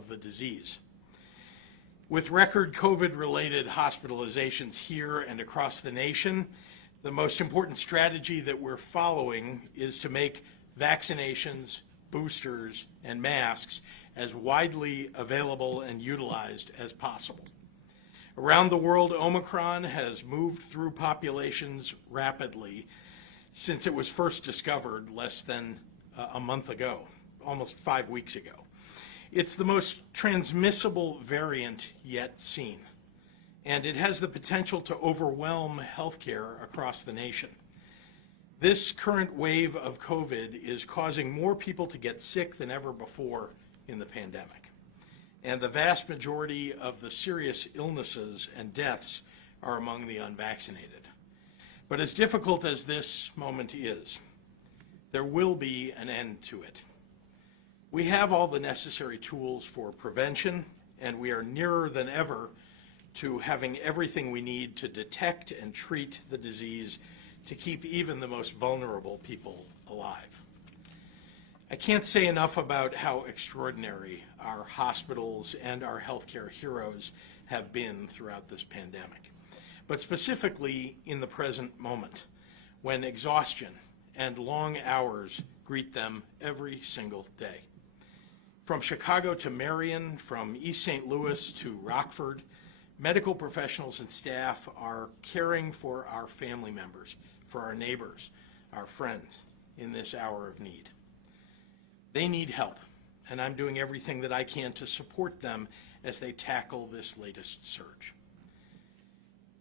of the disease. With record COVID-related hospitalizations here and across the nation, the most important strategy that we're following is to make vaccinations, boosters, and masks as widely available and utilized as possible. Around the world, Omicron has moved through populations rapidly since it was first discovered less than a month ago, almost 5 weeks ago. It's the most transmissible variant yet seen, and it has the potential to overwhelm healthcare across the nation. This current wave of COVID is causing more people to get sick than ever before in the pandemic. And the vast majority of the serious illnesses and deaths are among the unvaccinated. But as difficult as this moment is, there will be an end to it. We have all the necessary tools for prevention, and we are nearer than ever to having everything we need to detect and treat the disease to keep even the most vulnerable people alive. I can't say enough about how extraordinary our hospitals and our healthcare heroes have been throughout this pandemic, but specifically in the present moment, when exhaustion and long hours greet them every single day. From Chicago to Marion, from East St. Louis to Rockford, medical professionals and staff are caring for our family members, for our neighbors, our friends in this hour of need. They need help, and I'm doing everything that I can to support them as they tackle this latest surge.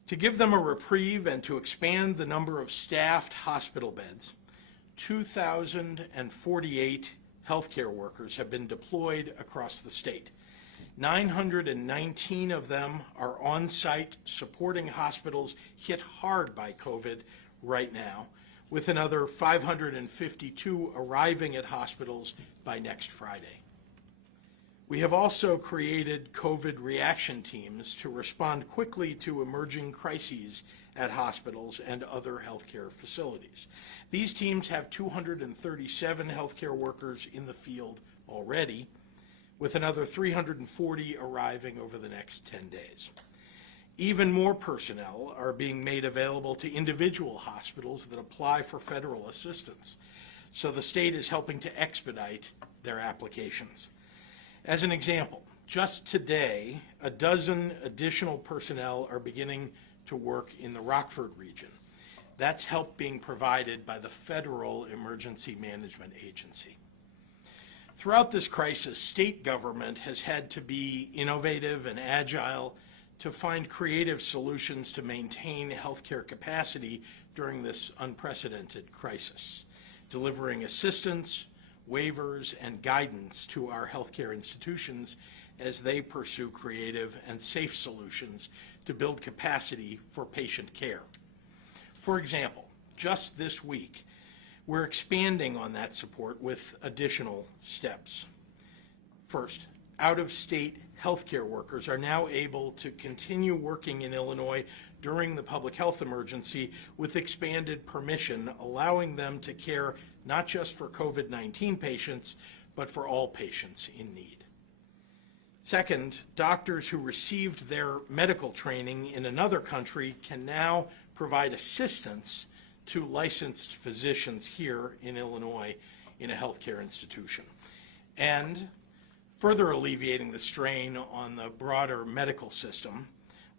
To give them a reprieve and to expand the number of staffed hospital beds, 2,048 healthcare workers have been deployed across the state. 919 of them are on site supporting hospitals hit hard by COVID right now, with another 552 arriving at hospitals by next Friday. We have also created COVID reaction teams to respond quickly to emerging crises at hospitals and other healthcare facilities. These teams have 237 healthcare workers in the field already, with another 340 arriving over the next 10 days. Even more personnel are being made available to individual hospitals that apply for federal assistance, so the state is helping to expedite their applications. As an example, just today, a dozen additional personnel are beginning to work in the Rockford region. That's help being provided by the Federal Emergency Management Agency. Throughout this crisis, state government has had to be innovative and agile to find creative solutions to maintain healthcare capacity during this unprecedented crisis, delivering assistance, waivers, and guidance to our healthcare institutions as they pursue creative and safe solutions to build capacity for patient care. For example, just this week, we're expanding on that support with additional steps. First, out-of-state healthcare workers are now able to continue working in Illinois during the public health emergency with expanded permission, allowing them to care not just for COVID-19 patients, but for all patients in need. Second, doctors who received their medical training in another country can now provide assistance to licensed physicians here in Illinois in a healthcare institution. And further alleviating the strain on the broader medical system,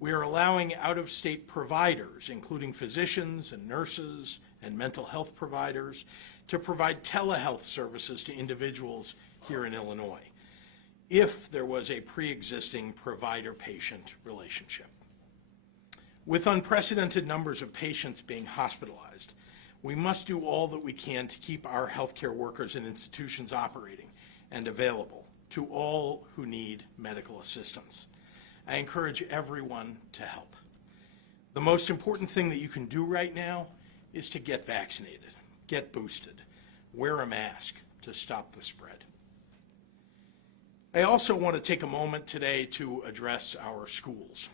we are allowing out-of-state providers, including physicians and nurses and mental health providers, to provide telehealth services to individuals here in Illinois, if there was a pre-existing provider-patient relationship. With unprecedented numbers of patients being hospitalized, we must do all that we can to keep our healthcare workers and institutions operating and available to all who need medical assistance. I encourage everyone to help. The most important thing that you can do right now is to get vaccinated, get boosted, wear a mask to stop the spread. I also want to take a moment today to address our schools.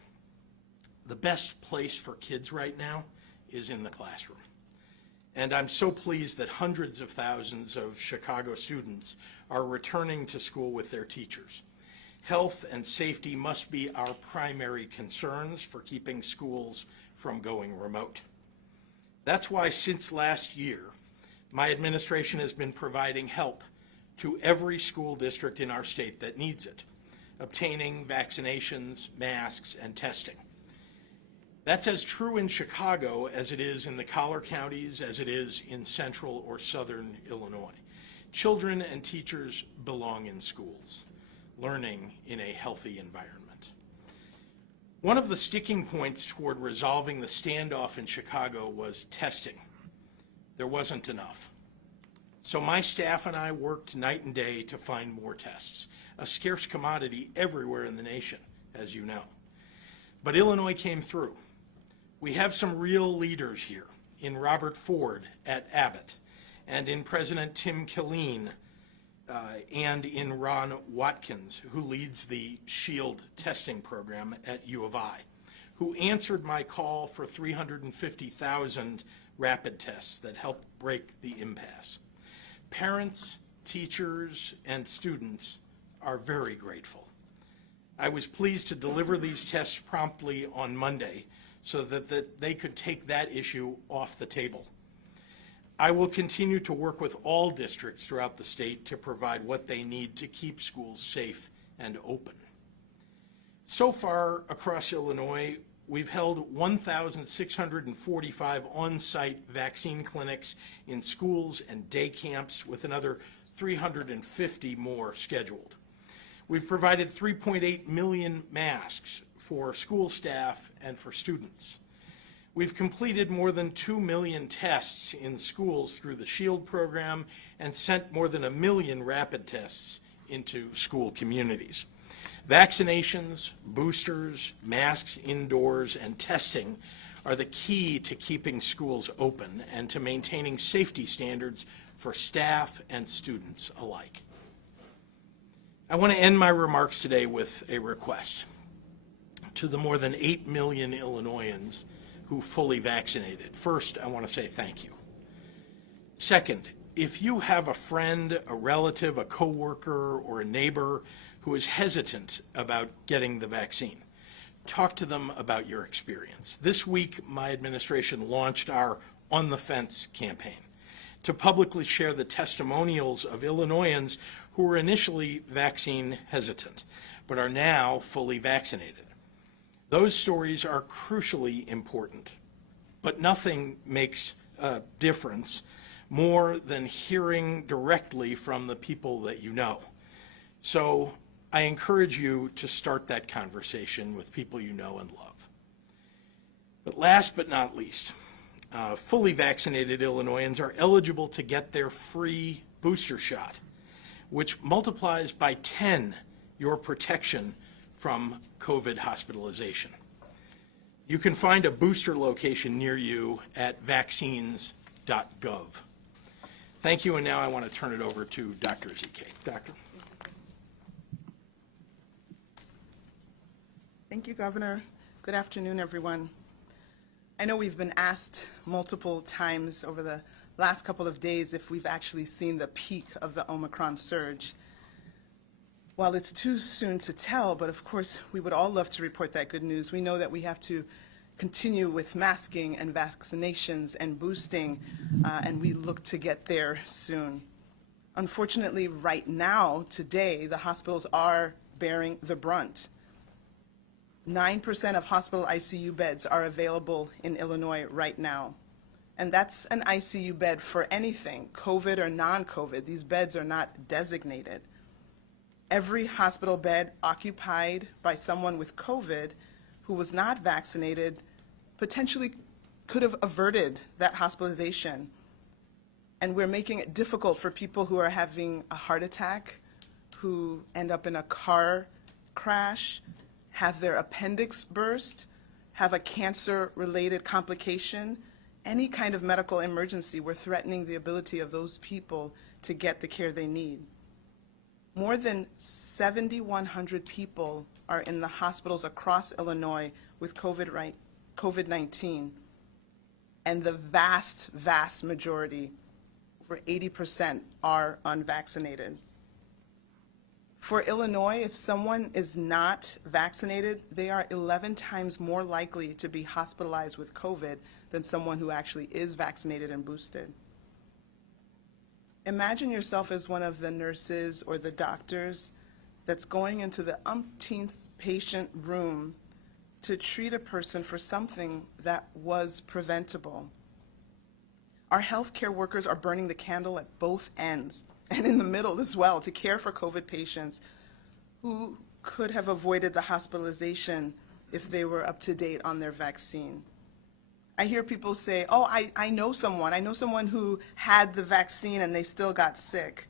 The best place for kids right now is in the classroom. And I'm so pleased that hundreds of thousands of Chicago students are returning to school with their teachers. Health and safety must be our primary concerns for keeping schools from going remote. That's why since last year, my administration has been providing help to every school district in our state that needs it, obtaining vaccinations, masks, and testing. That's as true in Chicago as it is in the collar counties, as it is in central or southern Illinois. Children and teachers belong in schools, learning in a healthy environment. One of the sticking points toward resolving the standoff in Chicago was testing. There wasn't enough. So my staff and I worked night and day to find more tests, a scarce commodity everywhere in the nation, as you know. But Illinois came through. We have some real leaders here in Robert Ford at Abbott, and in President Tim Killeen, and in Ron Watkins, who leads the SHIELD testing program at U of I, who answered my call for 350,000 rapid tests that helped break the impasse. Parents, teachers, and students are very grateful. I was pleased to deliver these tests promptly on Monday so that they could take that issue off the table. I will continue to work with all districts throughout the state to provide what they need to keep schools safe and open. So far across Illinois, we've held 1,645 on-site vaccine clinics in schools and day camps, with another 350 more scheduled. We've provided 3.8 million masks for school staff and for students. We've completed more than 2 million tests in schools through the SHIELD program and sent more than 1 million rapid tests into school communities. Vaccinations, boosters, masks indoors, and testing are the key to keeping schools open and to maintaining safety standards for staff and students alike. I want to end my remarks today with a request to the more than 8 million Illinoisans who fully vaccinated. First, I want to say thank you. Second, if you have a friend, a relative, a coworker, or a neighbor who is hesitant about getting the vaccine, talk to them about your experience. This week, my administration launched our On the Fence campaign to publicly share the testimonials of Illinoisans who were initially vaccine hesitant, but are now fully vaccinated. Those stories are crucially important, but nothing makes a difference more than hearing directly from the people that you know. So I encourage you to start that conversation with people you know and love. But last but not least, fully vaccinated Illinoisans are eligible to get their free booster shot, which multiplies by 10 your protection from COVID hospitalization. You can find a booster location near you at vaccines.gov. Thank you, and now I want to turn it over to Dr. Ezike. Doctor. Thank you, Governor. Good afternoon, everyone. I know we've been asked multiple times over the last couple of days if we've actually seen the peak of the Omicron surge. While it's too soon to tell, but of course we would all love to report that good news, we know that we have to continue with masking and vaccinations and boosting, and we look to get there soon. Unfortunately, right now, today, the hospitals are bearing the brunt. 9% of hospital ICU beds are available in Illinois right now. And that's an ICU bed for anything, COVID or non-COVID. These beds are not designated. Every hospital bed occupied by someone with COVID who was not vaccinated potentially could have averted that hospitalization. And we're making it difficult for people who are having a heart attack, who end up in a car crash, have their appendix burst, have a cancer-related complication, any kind of medical emergency. We're threatening the ability of those people to get the care they need. More than 7,100 people are in the hospitals across Illinois with COVID-19, and the vast, vast majority, over 80%, are unvaccinated. For Illinois, if someone is not vaccinated, they are 11 times more likely to be hospitalized with COVID than someone who actually is vaccinated and boosted. Imagine yourself as one of the nurses or the doctors that's going into the umpteenth patient room to treat a person for something that was preventable. Our healthcare workers are burning the candle at both ends and in the middle as well to care for COVID patients who could have avoided the hospitalization if they were up to date on their vaccine. I hear people say, oh, I know someone who had the vaccine and they still got sick.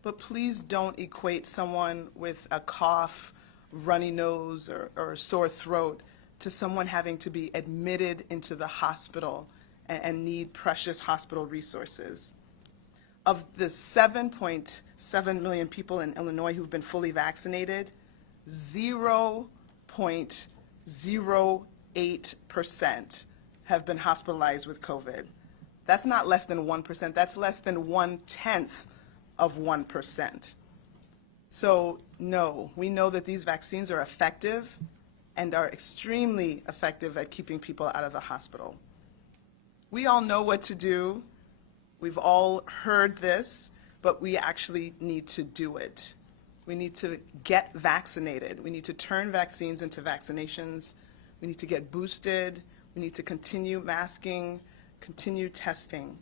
But please don't equate someone with a cough, runny nose, or sore throat to someone having to be admitted into the hospital and need precious hospital resources. Of the 7.7 million people in Illinois who've been fully vaccinated, 0.08% have been hospitalized with COVID. That's not less than 1%, that's less than 1/10 of 1%. So no, we know that these vaccines are effective and are extremely effective at keeping people out of the hospital. We all know what to do. We've all heard this, but we actually need to do it. We need to get vaccinated. We need to turn vaccines into vaccinations. We need to get boosted. We need to continue masking, continue testing.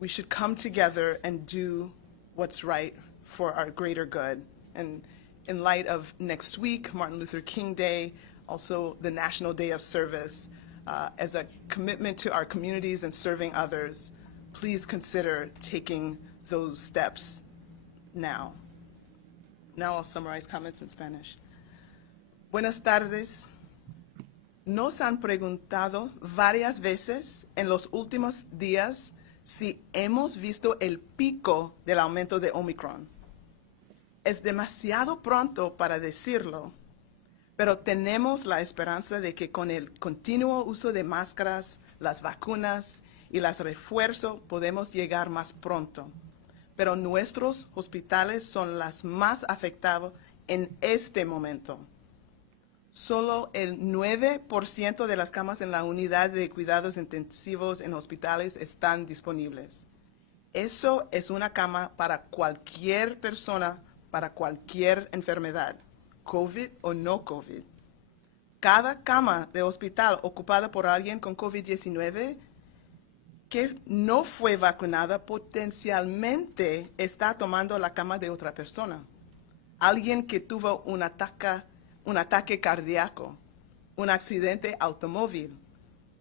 We should come together and do what's right for our greater good. And in light of next week, Martin Luther King Day, also the National Day of Service, as a commitment to our communities and serving others, please consider taking those steps now. Now I'll summarize comments in Spanish. Buenas tardes. Nos han preguntado varias veces en los últimos días si hemos visto el pico del aumento de Omicron. Es demasiado pronto para decirlo, pero tenemos la esperanza de que con el continuo uso de máscaras, las vacunas y los refuerzos podemos llegar más pronto. Pero nuestros hospitales son los más afectados en este momento. Solo el 9% de las camas en la unidad de cuidados intensivos en hospitales están disponibles. Eso es una cama para cualquier persona, para cualquier enfermedad, COVID o no COVID. Cada cama de hospital ocupada por alguien con COVID-19 que no fue vacunada potencialmente está tomando la cama de otra persona. Alguien que tuvo un ataque cardíaco, un accidente automóvil,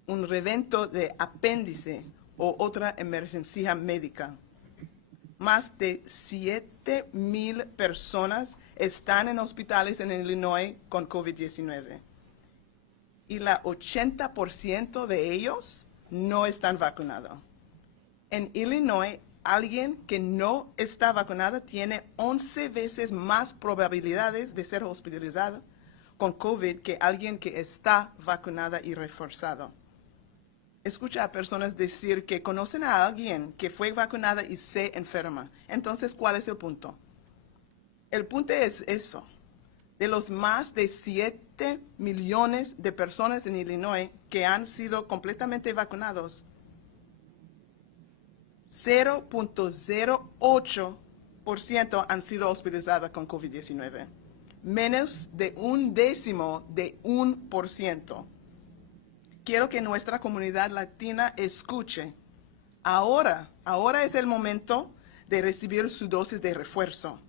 un revento de apéndice o otra emergencia médica. Más de 7,000 personas están en hospitales en Illinois con COVID-19. Y el 80% de ellos no están vacunados. En Illinois, alguien que no está vacunado tiene 11 veces más probabilidades de ser hospitalizado con COVID que alguien que está vacunada y reforzado. Escucha a personas decir que conocen a alguien que fue vacunada y se enferma. Entonces, ¿cuál es el punto? El punto es eso. De los más de 7 millones de personas en Illinois que han sido completamente vacunados, 0.08% han sido hospitalizadas con COVID-19. Menos de 0.1%. Quiero que nuestra comunidad latina escuche. Ahora es el momento de recibir su dosis de refuerzo.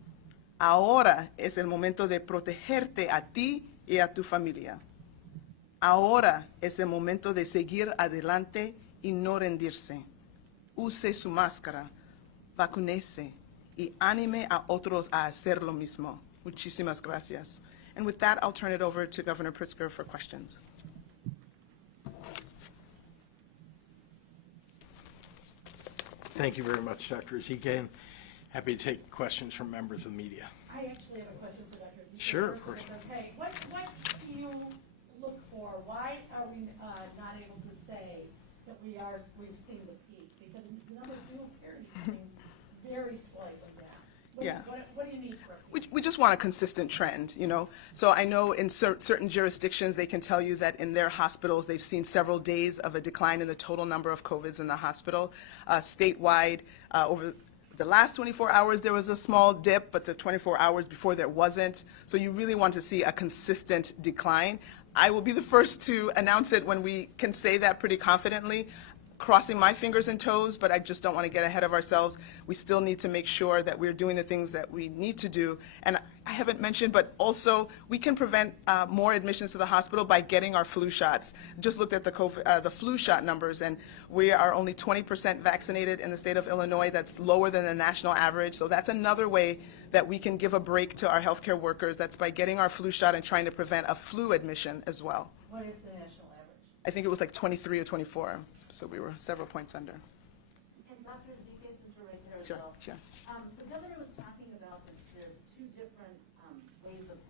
Ahora es el momento de protegerte a ti y a tu familia. Ahora es el momento de seguir adelante y no rendirse. Use su máscara, vacúnese y anime a otros a hacer lo mismo. Muchísimas gracias. And with that, I'll turn it over to Governor Pritzker for questions. Thank you very much, Dr. Ezike, and happy to take questions from members of the media. I actually have a question for Dr. Ezike. Sure, of course. Okay, what do you look for? Why are we not able to say that we've seen the peak? Because the numbers do appear to be very slightly down. Yeah. What do you need for a peak? We we just want a consistent trend, you know? So I know in certain jurisdictions, they can tell you that in their hospitals, they've seen several days of a decline in the total number of COVIDs in the hospital. Statewide, over the last 24 hours, there was a small dip, but the 24 hours before there wasn't. So you really want to see a consistent decline. I will be the first to announce it when we can say that pretty confidently, crossing my fingers and toes, but I just don't want to get ahead of ourselves. We still need to make sure that we're doing the things that we need to do. And I haven't mentioned, but also we can prevent more admissions to the hospital by getting our flu shots. Just looked at the flu shot numbers, and we are only 20% vaccinated in the state of Illinois. That's lower than the national average. So that's another way that we can give a break to our healthcare workers. That's by getting our flu shot and trying to prevent a flu admission as well. What is the national average? I think it was like 23 or 24. So we were several points under. And Dr. Zika, since we're right there as Sure, well. sure. The governor was talking about the two different ways of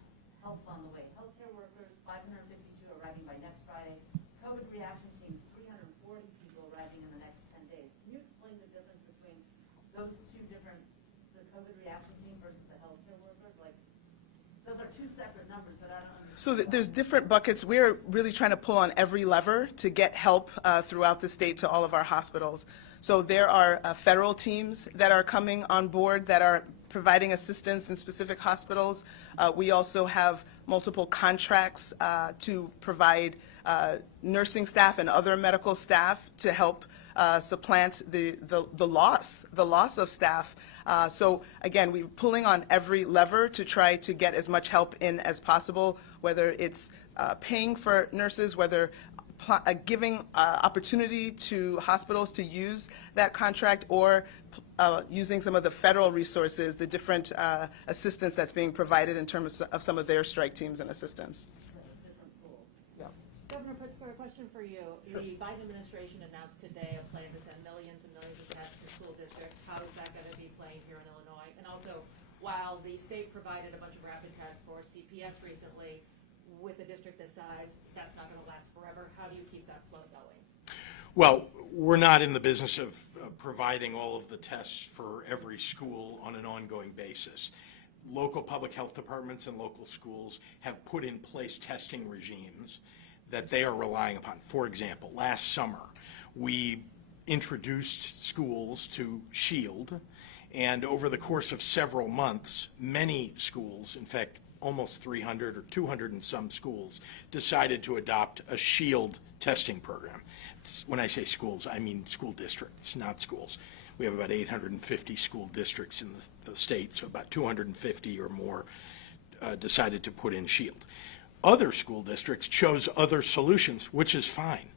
helps on the way. Healthcare workers, 552 arriving by next Friday. COVID reaction teams, 340 people arriving in the next 10 days. Can you explain the difference between those two different, the COVID reaction team versus the healthcare workers? Like, those are two separate numbers, but I don't understand. So there's different buckets. We're really trying to pull on every lever to get help throughout the state to all of our hospitals. So there are federal teams that are coming on board that are providing assistance in specific hospitals. We also have multiple contracts to provide nursing staff and other medical staff to help supplant the loss of staff. So again, we're pulling on every lever to try to get as much help in as possible, whether it's paying for nurses, whether giving opportunity to hospitals to use that contract, or using some of the federal resources, the different assistance that's being provided in terms of some of their strike teams and assistance. Governor Pritzker, a question for you. The Biden administration announced today a plan to send millions and millions of tests to school districts. How is that going to be playing here in Illinois? And also, while the state provided a bunch of rapid tests for CPS recently, with a district this size, that's not going to last forever. How do you keep that flow going? Well, we're not in the business of providing all of the tests for every school on an ongoing basis. Local public health departments and local schools have put in place testing regimes that they are relying upon. For example, last summer, we introduced schools to SHIELD, and over the course of several months, many schools, in fact, almost 300 or 200 and some schools, decided to adopt a SHIELD testing program. When I say schools, I mean school districts, not schools. We have about 850 school districts in the state, so about 250 or more decided to put in SHIELD. Other school districts chose other solutions, which is fine.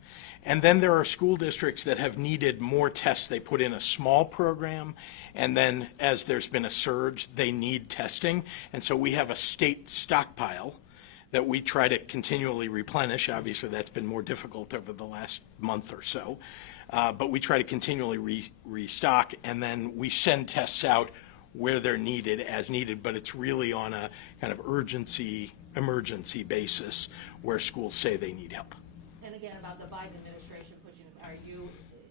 And then there are school districts that have needed more tests. They put in a small program, and then as there's been a surge, they need testing. And so we have a state stockpile that we try to continually replenish. Obviously, that's been more difficult over the last month or so. But we try to continually restock, and then we send tests out where they're needed as needed, but it's really on a kind of emergency basis where schools say they need help. And again, about the Biden administration pushing,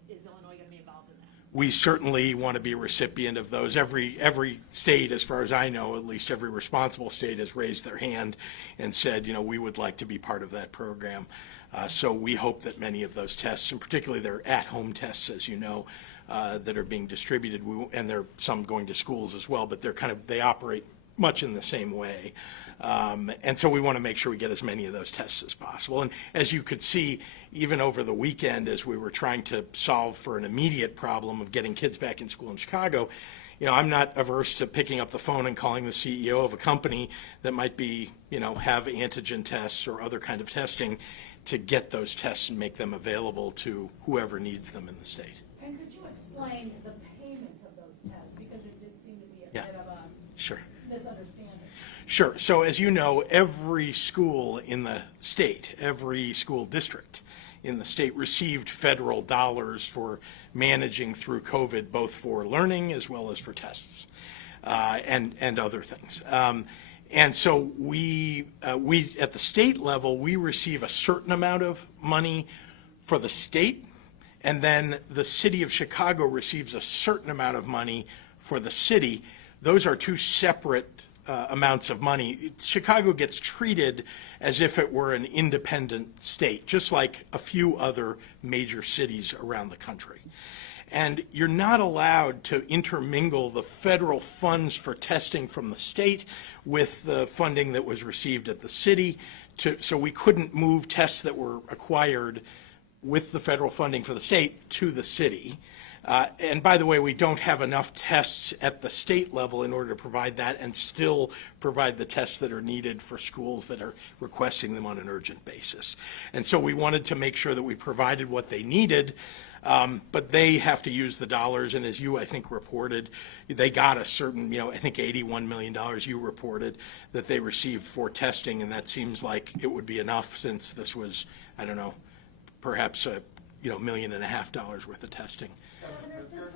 is Illinois going to be involved in that? We certainly want to be a recipient of those. Every state, as far as I know, at least every responsible state has raised their hand and said, we would like to be part of that program. So we hope that many of those tests, and particularly their at-home tests, as you know, that are being distributed, and there are some going to schools as well, but they operate much in the same way. And so we want to make sure we get as many of those tests as possible. And as you could see, even over the weekend, as we were trying to solve for an immediate problem of getting kids back in school in Chicago, I'm not averse to picking up the phone and calling the CEO of a company that might be, have antigen tests or other kind of testing to get those tests and make them available to whoever needs them in the state. And could you explain the payment of those tests? Because it did seem to be a bit of a Sure. misunderstanding. Sure. So as you know, every school in the state, every school district in the state received federal dollars for managing through COVID, both for learning as well as for tests and other things. And so we at the state level, we receive a certain amount of money for the state, and then the city of Chicago receives a certain amount of money for the city. Those are two separate amounts of money. Chicago gets treated as if it were an independent state, just like a few other major cities around the country. And you're not allowed to intermingle the federal funds for testing from the state with the funding that was received at the city. So we couldn't move tests that were acquired with the federal funding for the state to the city. And by the way, we don't have enough tests at the state level in order to provide that and still provide the tests that are needed for schools that are requesting them on an urgent basis. And so we wanted to make sure that we provided what they needed, but they have to use the dollars. And as you, I think, reported, they got a certain, I think $81 million you reported that they received for testing. And that seems like it would be enough since this was, I don't know, perhaps $1.5 million worth of testing. Governor, since this has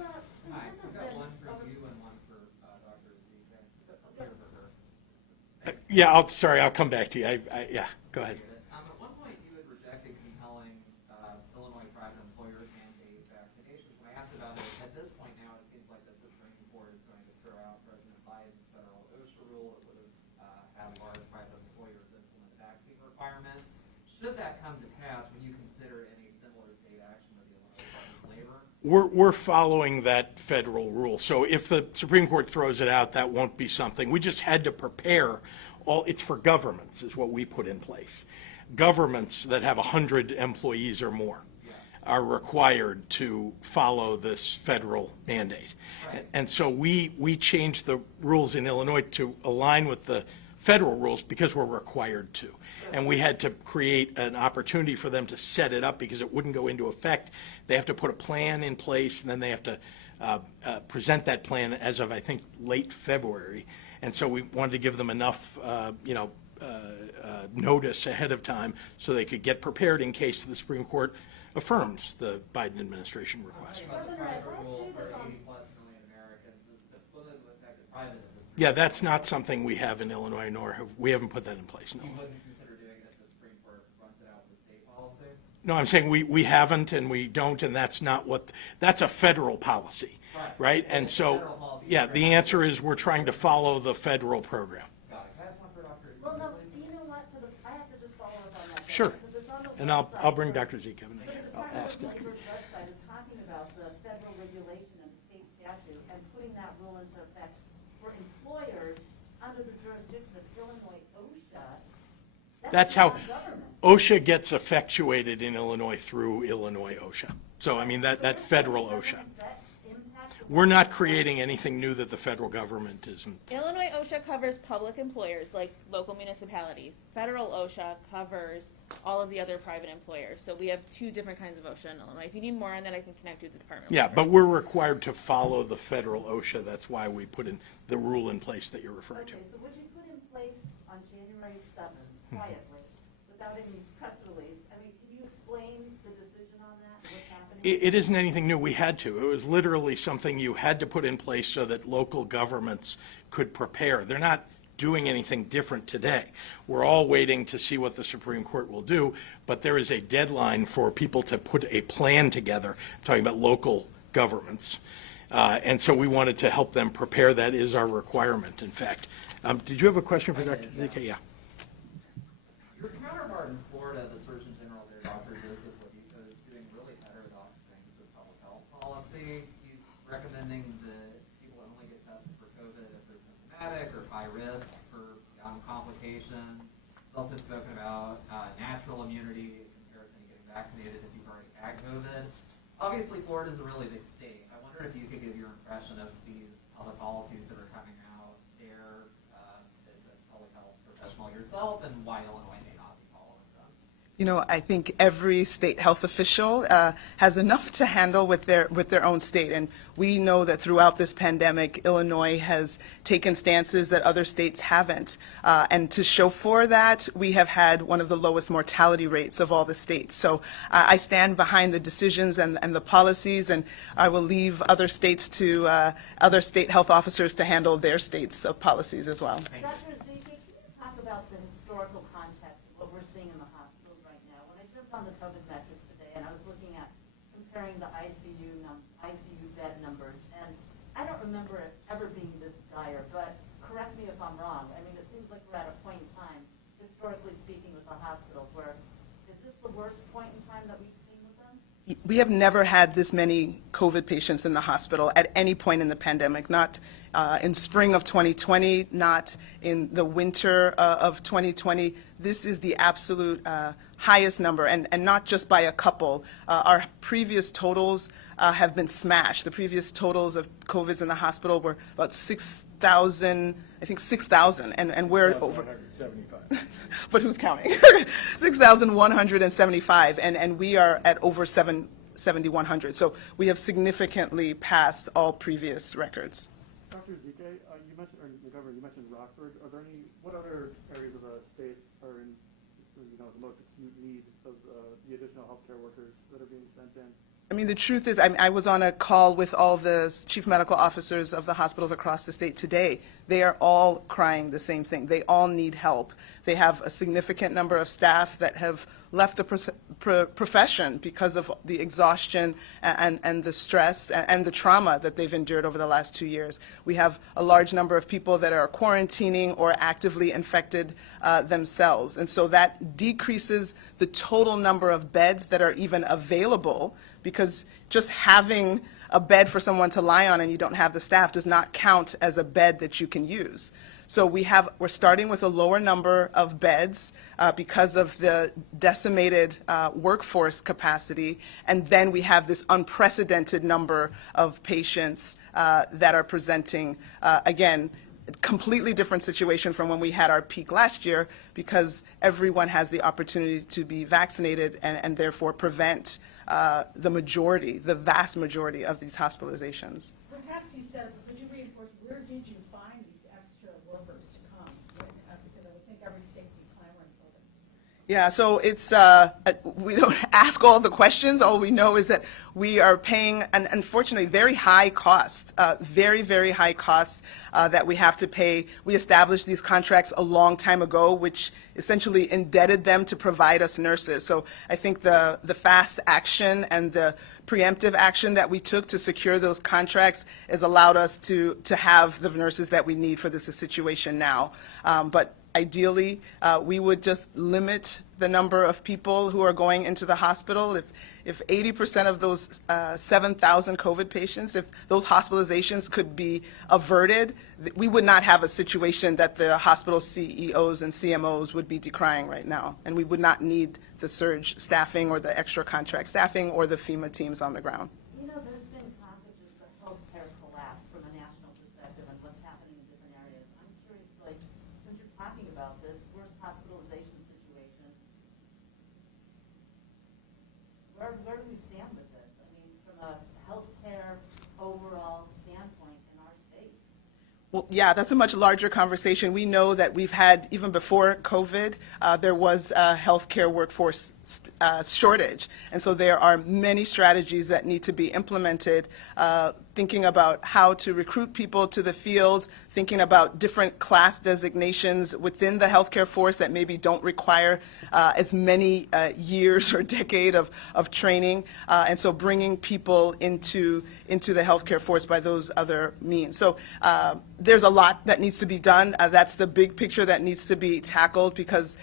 I've got been one for over- you and one for Dr. Zika. Here for her. Yeah, I'll come back to you. Yeah, go ahead. At one point, you had rejected compelling Illinois private employer mandate vaccinations. When I asked about it, at this point now, it seems like the Supreme Court is going to throw out President Biden's federal OSHA rule that would have had large private employers implement a vaccine requirement. Should that come to pass, would you consider any similar state action with the Illinois Department of Labor? We're following that federal rule. So if the Supreme Court throws it out, that won't be something. We just had to prepare it's for governments is what we put in place. Governments that have 100 employees or more are required to follow this federal mandate. Right. And so we changed the rules in Illinois to align with the federal rules because we're required to. And we had to create an opportunity for them to set it up because it wouldn't go into effect. They have to put a plan in place, and then they have to present that plan as of, I think, late February. And so we wanted to give them enough, notice ahead of time so they could get prepared in case the Supreme Court affirms the Biden administration request. Talking about the Governor, as private I rule say for this on- 80-plus million Americans, will it affect the private industry? Yeah, that's not something we have in Illinois, we haven't put that in place, no. You wouldn't consider doing it if the Supreme Court runs it out with the state policy? No, I'm saying we haven't and we don't, and that's not that's a federal policy, right? And It's a so, federal policy. yeah, the answer is we're trying to follow the federal program. Got it. Can I ask one for Dr. Well, no, please? you know what, I have to just follow up on that. Sure. Because it's on the And I'll website. bring Dr. Zeke in. But the I'll Department ask of him. Labor's website is talking about the federal regulation and the state statute and putting that rule into effect for employers under the jurisdiction of Illinois OSHA. That's how non-government. OSHA gets effectuated in Illinois through Illinois OSHA. So, I mean, that federal OSHA. That impacts the- We're not creating anything new that the federal government isn't. Illinois OSHA covers public employers like local municipalities. Federal OSHA covers all of the other private employers. So we have two different kinds of OSHA in Illinois. If you need more on that, I can connect you to the Department of Yeah, Labor. but we're required to follow the federal OSHA. That's why we put in the rule in place that you're referring to. Okay, so what you put in place on January 7th, quietly, without any press release, I mean, can you explain the decision on that, what's happening? It isn't anything new. We had to. It was literally something you had to put in place so that local governments could prepare. They're not doing anything different today. We're all waiting to see what the Supreme Court will do, but there is a deadline for people to put a plan together. I'm talking about local governments. And so we wanted to help them prepare. That is our requirement, in fact. Did you have a question for Dr. Zika? Yeah. Your counterpart in Florida, the Surgeon General there, Dr. Joseph Levito, is doing really heterodox things with public health policy. He's recommending that people only get tested for COVID if they're symptomatic or high risk for complications. He's also spoken about natural immunity in comparison to getting vaccinated if you've already had COVID. Obviously, Florida is a really big state. I wonder if you could give your impression of these public policies that are coming out there as a public health professional yourself, and why Illinois may not be following them. You know, I think every state health official has enough to handle with their own state. And we know that throughout this pandemic, Illinois has taken stances that other states haven't. And to show for that, we have had one of the lowest mortality rates of all the states. So I stand behind the decisions and the policies, and I will leave other states to other state health officers to handle their states' policies as well. Dr. Zeke, can you talk about the historical context of what we're seeing in the hospitals right now? When I jumped on the COVID metrics today, and I was looking at comparing the ICU bed numbers, and I don't remember it ever being this dire, but correct me if if I'm wrong. I mean, it seems like we're at a point in time, historically speaking, with the hospitals, where is this the worst point in time that we've seen with them? We have never had this many COVID patients in the hospital at any point in the pandemic, not in spring of 2020, not in the winter of 2020. This is the absolute highest number, and not just by a couple. Our previous totals have been smashed. The previous totals of COVIDs in the hospital were about 6,000, I think 6,000, and we're over. 175. But who's counting? 6,175, and we are at over 7,100. So we have significantly passed all previous records. Dr. Zike, you mentioned, or the governor, you mentioned Rockford. Are there any, what other areas of the state are in, the most acute need of the additional healthcare workers that are being sent in? I mean, the truth is, I was on a call with all the chief medical officers of the hospitals across the state today. They are all crying the same thing. They all need help. They have a significant number of staff that have left the profession because of the exhaustion and the stress and the trauma that they've endured over the last 2 years. We have a large number of people that are quarantining or actively infected themselves. And so that decreases the total number of beds that are even available, because just having a bed for someone to lie on and you don't have the staff does not count as a bed that you can use. So we're starting with a lower number of beds because of the decimated workforce capacity, and then we have this unprecedented number of patients that are presenting, again, completely different situation from when we had our peak last year, because everyone has the opportunity to be vaccinated and therefore prevent the vast majority of these hospitalizations. Perhaps you said, but could you reinforce, where did you find these extra workers to come? Because I would think every state would be clamoring for them. Yeah, so it's, we don't ask all the questions. All we know is that we are paying, and unfortunately, very high costs, very, very high costs that we have to pay. We established these contracts a long time ago, which essentially indebted them to provide us nurses. So I think the fast action and the preemptive action that we took to secure those contracts has allowed us to have the nurses that we need for this situation now. But ideally, we would just limit the number of people who are going into the hospital. If 80% of those 7,000 COVID patients, if those hospitalizations could be averted, we would not have a situation that the hospital CEOs and CMOs would be decrying right now. And we would not need the surge staffing or the extra contract staffing or the FEMA teams on the ground. You know, there's been talk of just a healthcare collapse from a national perspective and what's happening in different areas. I'm curious, like, since you're talking about this, worst hospitalization situation, where do we stand with this? I mean, from a healthcare overall standpoint in our state. Well, yeah, that's a much larger conversation. We know that we've had, even before COVID, there was a healthcare workforce shortage. And so there are many strategies that need to be implemented, thinking about how to recruit people to the fields, thinking about different class designations within the healthcare force that maybe don't require as many years or decade of training. And so bringing people into the healthcare force by those other means. So there's a lot that needs to be done. That's the big picture that needs to be tackled, because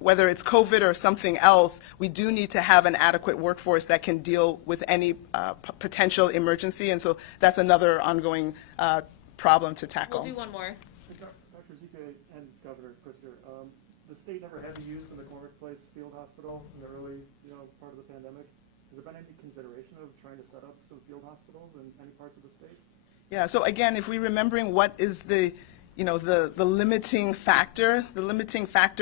whether it's COVID or something else, we do need to have an adequate workforce that can deal with any potential emergency. And so that's another ongoing problem to tackle. We'll do one more. Dr. Zike and Governor Pritzker, the state never had to use the McCormick Place Field Hospital in the early, part of the pandemic. Has there been any consideration of trying to set up some field hospitals in any parts of the state? Yeah, so again, if we're remembering what is the limiting factor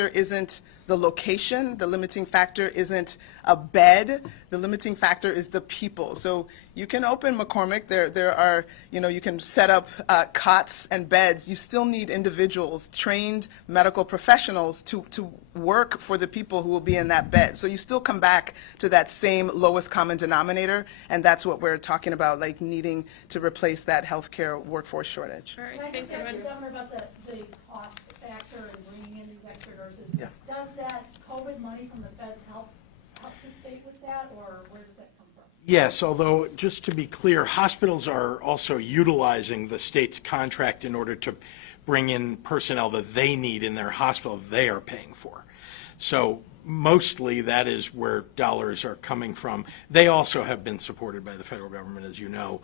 isn't the location, the limiting factor isn't a bed, the limiting factor is the people. So you can open McCormick, there are, you can set up cots and beds. You still need individuals, trained medical professionals to work for the people who will be in that bed. So you still come back to that same lowest common denominator, and that's what we're talking about, like needing to replace that healthcare workforce shortage. All right, Can I thanks, just ask the everyone. governor about the cost factor and bringing in these extra nurses? Yeah. Does that COVID money from the feds help the state with that, or where does that come from? Yes, although, just to be clear, hospitals are also utilizing the state's contract in order to bring in personnel that they need in their hospital they are paying for. So mostly that is where dollars are coming from. They also have been supported by the federal government, as you know.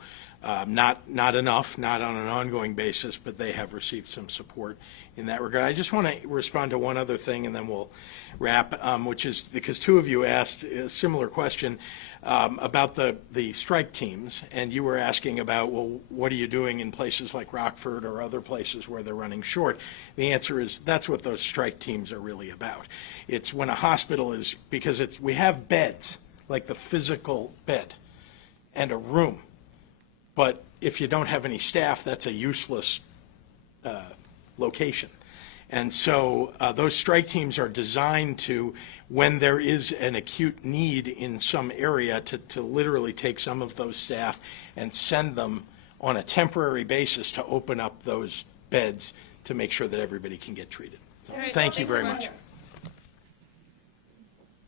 Not enough, not on an ongoing basis, but they have received some support in that regard. I just want to respond to one other thing, and then we'll wrap, which is because two of you asked a similar question about the strike teams, and you were asking about, well, what are you doing in places like Rockford or other places where they're running short? The answer is that's what those strike teams are really about. It's when a hospital is, because we have beds, like the physical bed, and a room. But if you don't have any staff, that's a useless location. And so those strike teams are designed to, when there is an acute need in some area, to literally take some of those staff and send them on a temporary basis to open up those beds to make sure that everybody can get treated. So, All right, thank you thanks so very much. much.